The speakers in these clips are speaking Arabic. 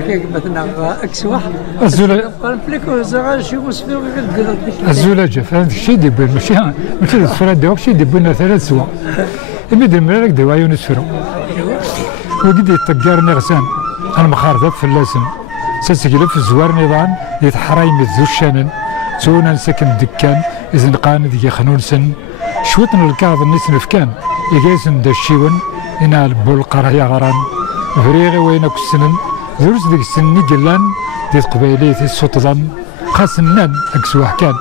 كيك مثلا اكسوح الزوله فليك زغال شي مسفير غير الزولاجه فهاد الشيء ديال ماشي الفراد داك الشيء ديال 3 سوا المدير مالك دوا يونس فرو وقد يطقر نغسان المخارطه في اللسن ساسكلف الزوار نظام يتحرايم ذو الشانن تونا نسكن دكان اذا نقان ديال خنونسن شوتنا الكاظ الناس نفكان يجازن دا الشيون هنا البول قرايه غران فريغي وينك السنن دروس ديك السني قلان ديال قبايليه السطضن خاصنا اكسو حكان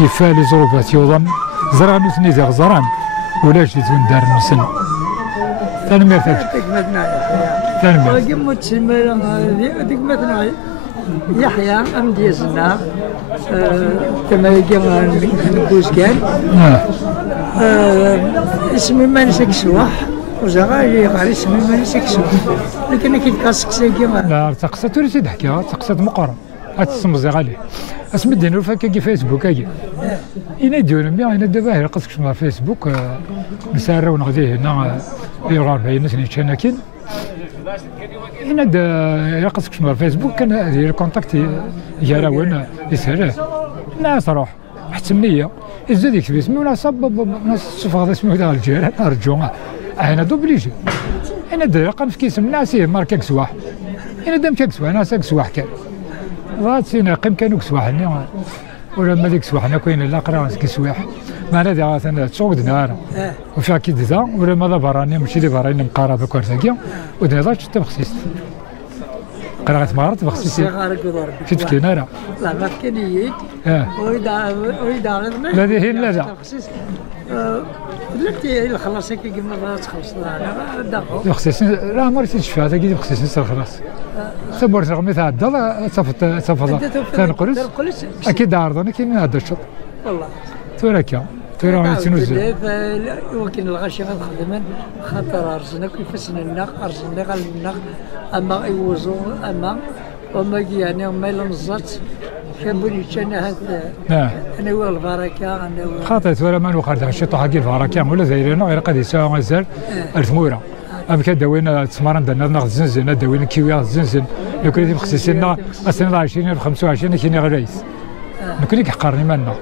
يفالي ظروفات يوضن زرع نثني ذا زران ولا جديد دار نسن ثاني مثلا ثاني مثلا ديك مثلا يحيى ام ديزنا كما يجي نبوز كان اسمي ما نسك سواح وزغالي غير اسمي ما نسك سواح لكن كي تقاسك ساكي لا تقصت ولا تحكي تقصت مقرن هتسمى زغالي اسم الدين وفاك كي فيسبوك اجي انا ديون بيان انا دابا قصك شنو فيسبوك نسارا ونغديه هنا يغار بين الناس اللي كان هنا دا قصك شنو فيسبوك كان هذه الكونتاكت جا وين يسهل الناس روح احتماليه إذا ديك اسمي ولا صب ناس صفغ اسمي تاع الجيران نرجعوها انا دوبليجي انا دا قنف كيس الناس ماركك سواح انا دام كسواح انا سواح كان راسينا قيم كانوا كسواحني ولا ما ديك سواحنا كاين لا قرا كسواح ما انا دا انا تصود نهار وفيها كي دزا ولا ما براني ماشي لي براني مقاربه كورساكيا ودنا ضاش تبخسيس قرات مارت بخصيصي كيف كاين انا لا ما كاين ويدا لا هي لا دلوقتي خلاص كي قلنا تخلص لا بخصيص لا ما ريتش فيها تاكي بخصيص خلاص صبر رغم تعدى صفط تنقلس اكيد عرضنا كاين هذا الشط والله توراكا تورا تنوزل ولكن الغاشي غنخدم خاطر ارزنا كيفاش لنا ارزنا غالنا اما يوزو اما وما يعني وما الا نزات كنبوني انا هذا انا هو البركه انا خاطر ولا ما نخرج شي طاحه كيف البركه ولا زايرين غير قد يساوي مازال الثموره ام كداوينا تسمرن درنا ناخذ زنزن داوينا كيويا زنزن لو كنت مخصصين اصلا 20 ب 25 كاين غير رئيس نكون يحقرني مالنا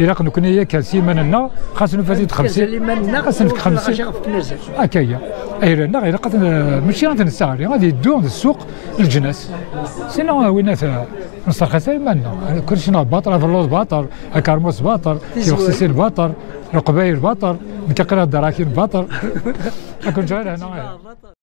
الا نكون هي كاسين مالنا خاصنا فاتت 50 خاصنا 50 هكايا ايرنا غير قد ماشي غنستغل غادي يدو السوق للجناس سينو وين نسترخص مالنا كلشي باطل فلوس باطل كرموس باطل كيخصصين باطل القبايل باطل كنقرا الدراكين باطل كنت غير هنا